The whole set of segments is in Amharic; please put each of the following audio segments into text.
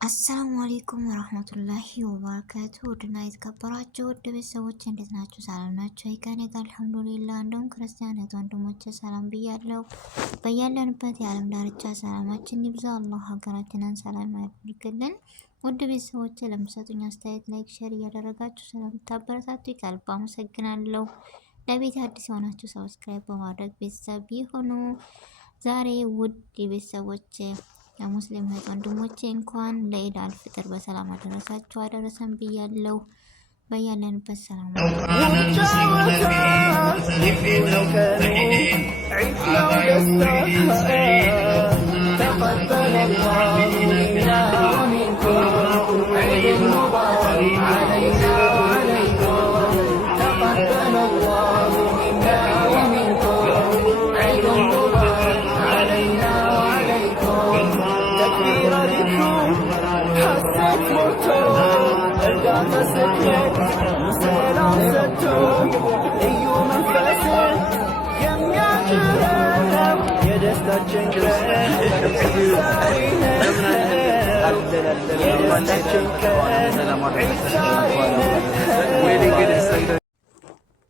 አሰላሙ አለይኩም ወራህመቱላሂ ወበረካቱ። ውድና የተከበራችሁ ውድ ቤተሰቦች እንዴት ናችሁ? ሰላም ናችሁ? ከኔ ጋር አልሐምዱሊላህ። እንደውም ክርስቲያን ወንድሞቼ ሰላም ብያለሁ። በያለንበት የዓለም ዳርቻ ሰላማችን ይብዛ። አላህ ሀገራችንን ሰላም ያድርግልን። ውድ ቤተሰቦች ለምሰጡኝ አስተያየት ላይክ፣ ሼር እያደረጋችሁ ስለምታበረታቱ ከልብ አመሰግናለሁ። ለቤት አዲስ የሆናችሁ ሰብስክራይብ በማድረግ ቤተሰብ ይሁኑ። ዛሬ ውድ ቤተሰቦች ሙስሊም እህት ወንድሞቼ እንኳን ለኢድ አልፍጥር በሰላም አደረሳችሁ አደረሰን ብያለሁ። በያለንበት ሰላም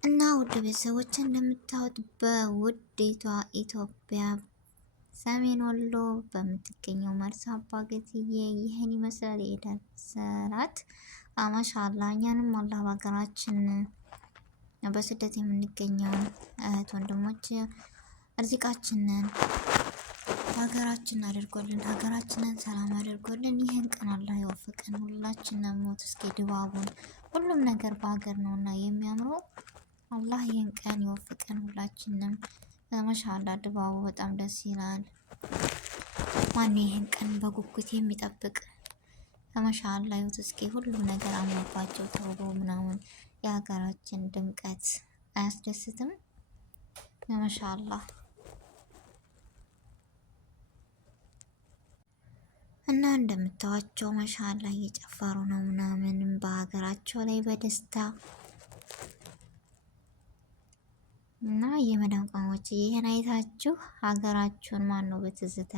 እና ውድ ቤተሰቦች እንደምታዩት በውዲቷ ኢትዮጵያ ሰሜን ወሎ በምትገኘው መርሳ አባገትዬ ይህን ይመስላል የኢድ ሰላት። ማሻአላ እኛንም አላህ በሀገራችን በስደት የምንገኘው እህት ወንድሞች እርዚቃችንን ሀገራችን አድርጎልን ሀገራችንን ሰላም አድርጎልን ይህን ቀን አላህ ይወፍቀን። ሁላችንም ሞት እስኪ ድባቡን ሁሉም ነገር በሀገር ነውና የሚያምረው አላህ ይህን ቀን ይወፍቀን ሁላችንም። ማሻአላ ድባቡ በጣም ደስ ይላል። ማን ይህን ቀን በጉጉት የሚጠብቅ ማሻአላ ይሁት እስኪ ሁሉም ነገር አምሮባቸው ተውቦ ምናምን የሀገራችን ድምቀት አያስደስትም? ማሻአላ እና እንደምታዋቸው ማሻአላ እየጨፈሩ ነው ምናምንም በሀገራቸው ላይ በደስታ እና የመዳም ቋሞች ይሄን አይታችሁ ሀገራችሁን ማን ነው በትዝታ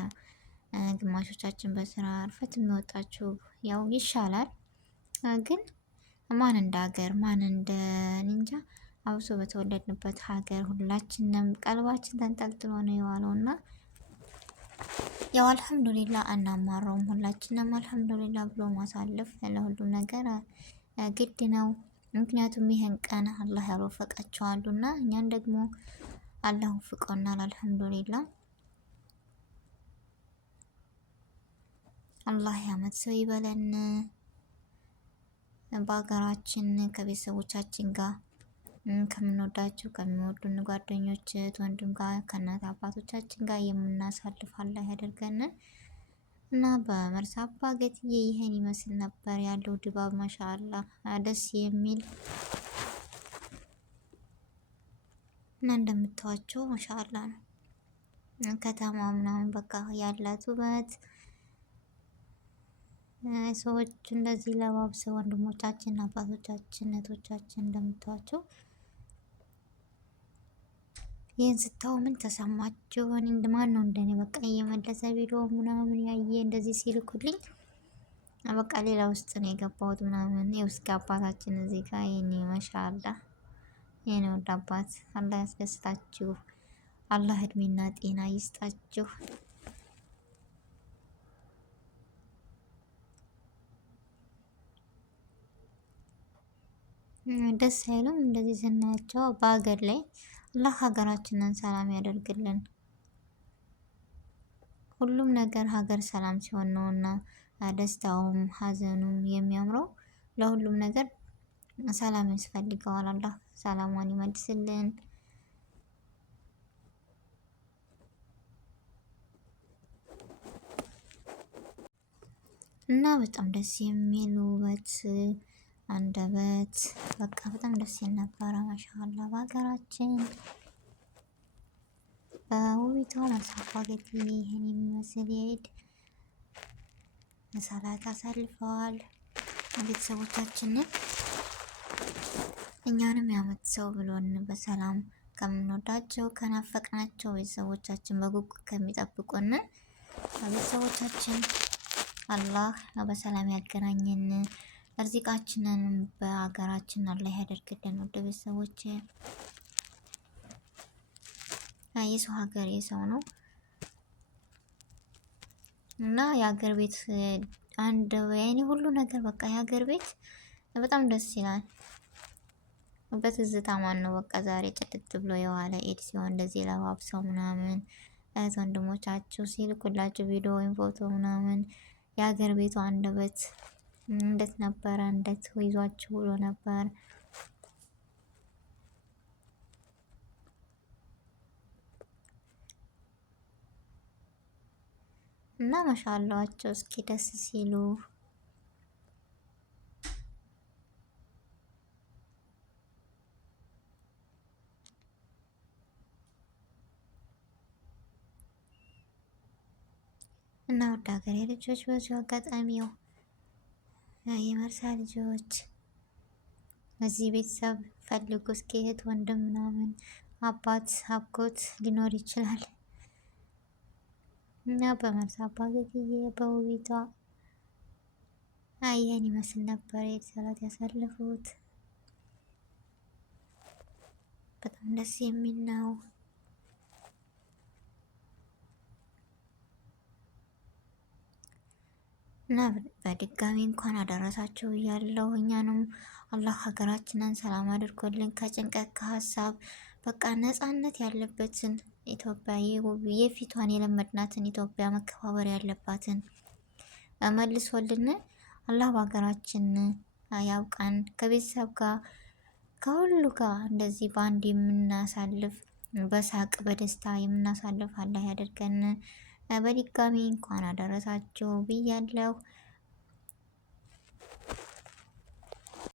ግማሾቻችን በስራ አርፈት የሚወጣችሁ ያው ይሻላል። ግን ማን እንደ ሀገር ማን እንደ እንጃ አብሶ በተወለድንበት ሀገር ሁላችንም ቀልባችን ተንጠልጥሎ ነው የዋለው እና ያው አልሐምዱሊላ አናማረውም። ሁላችንም አልሐምዱሊላ ብሎ ማሳለፍ ለሁሉም ነገር ግድ ነው። ምክንያቱም ይህን ቀን አላህ ያልወፈቃቸው አሉና እኛን ደግሞ አላህ ወፍቆናል። አልሐምዱሊላ አላህ ያመት ሰው ይበለን። በሀገራችን ከቤተሰቦቻችን ጋር ከምንወዳቸው ከሚወዱን ጓደኞች ወንድም ጋር ከእናት አባቶቻችን ጋር የምናሳልፍ አላህ ያደርገን እና በመርሳ አባገትዬ ይሄን ይመስል ነበር ያለው ድባብ። ማሻአላ ደስ የሚል እና እንደምታዋቸው ማሻአላ ነው ከተማ ምናምን በቃ ያላት ውበት። ሰዎች እንደዚህ ለባብሰው ወንድሞቻችን አባቶቻችን እህቶቻችን እንደምታዋቸው ይህን ስታው ምን ተሰማችሁ? እንደማን ነው እንደኔ በቃ እየመለሰ ቪዲዮ ምናምን ያየ እንደዚህ ሲልኩልኝ በቃ ሌላ ውስጥ ነው የገባሁት ምናምን። የውስጥ አባታችን እዚህ ጋር የኔ ማሻአላ የኔ ወድ አባት አላህ ያስደስታችሁ፣ አላህ እድሜና ጤና ይስጣችሁ። ደስ አይሉም እንደዚህ ስናያቸው በሀገር ላይ አላህ ሀገራችንን ሰላም ያደርግልን። ሁሉም ነገር ሀገር ሰላም ሲሆን ነውና ደስታውም ሀዘኑም የሚያምረው። ለሁሉም ነገር ሰላም ያስፈልገዋል። አላህ ሰላሟን ይመልስልን። እና በጣም ደስ የሚል ውበት አንደበት በቃ በጣም ደስ ይል ነበረ። ማሻአላ በሀገራችን በውቢቷ መርሳ አባገትዬ ይህን የሚመስል የኢድ ሰላት አሳልፈዋል። ቤተሰቦቻችንን እኛንም ያመት ሰው ብሎን በሰላም ከምንወዳቸው ከናፈቅናቸው ቤተሰቦቻችን በጉጉት ከሚጠብቁን ቤተሰቦቻችን አላህ በሰላም ያገናኘን፣ እርዚቃችንን በሀገራችን አላህ ያደርግልን። ወደ ቤተሰቦች የሰው ሀገር የሰው ነው እና የሀገር ቤት አንድ ወይኔ ሁሉ ነገር በቃ የሀገር ቤት በጣም ደስ ይላል። በትዝታ ማን ነው በቃ ዛሬ ጭልጥ ብሎ የዋለ ኢድ ሲሆን እንደዚህ ለባብሰው ምናምን እህት ወንድሞቻቸው ሲልኩላቸው ቪዲዮ ወይም ፎቶ ምናምን የሀገር ቤቱ አንደበት እንዴት ነበረ፣ እንዴት ይዟችሁ ብሎ ነበር። እና ማሻአላቸው እስኪ ደስ ሲሉ እና ወደ ሀገሬ ልጆች በዚሁ አጋጣሚው የመርሳ ልጆች እዚህ ቤተሰብ ፈልጉ እስኪ እህት ወንድም ምናምን አባት አጎት ሊኖር ይችላል። እና በመርሳ አባገትዬ በውቢቷ ይህን ይመስል ነበር የሰላት ያሳለፉት። በጣም ደስ የሚል ነው። እና በድጋሚ እንኳን አደረሳችሁ እያለው እኛንም አላህ ሀገራችንን ሰላም አድርጎልን ከጭንቀት ከሀሳብ በቃ ነፃነት ያለበትን ኢትዮጵያ የፊቷን የለመድናትን ኢትዮጵያ መከባበር ያለባትን መልሶልን አላህ በሀገራችን ያውቃን። ከቤተሰብ ጋር ከሁሉ ጋር እንደዚህ በአንድ የምናሳልፍ በሳቅ በደስታ የምናሳልፍ አላህ ያደርገን። በድጋሚ እንኳን አደረሳችሁ ብያለሁ።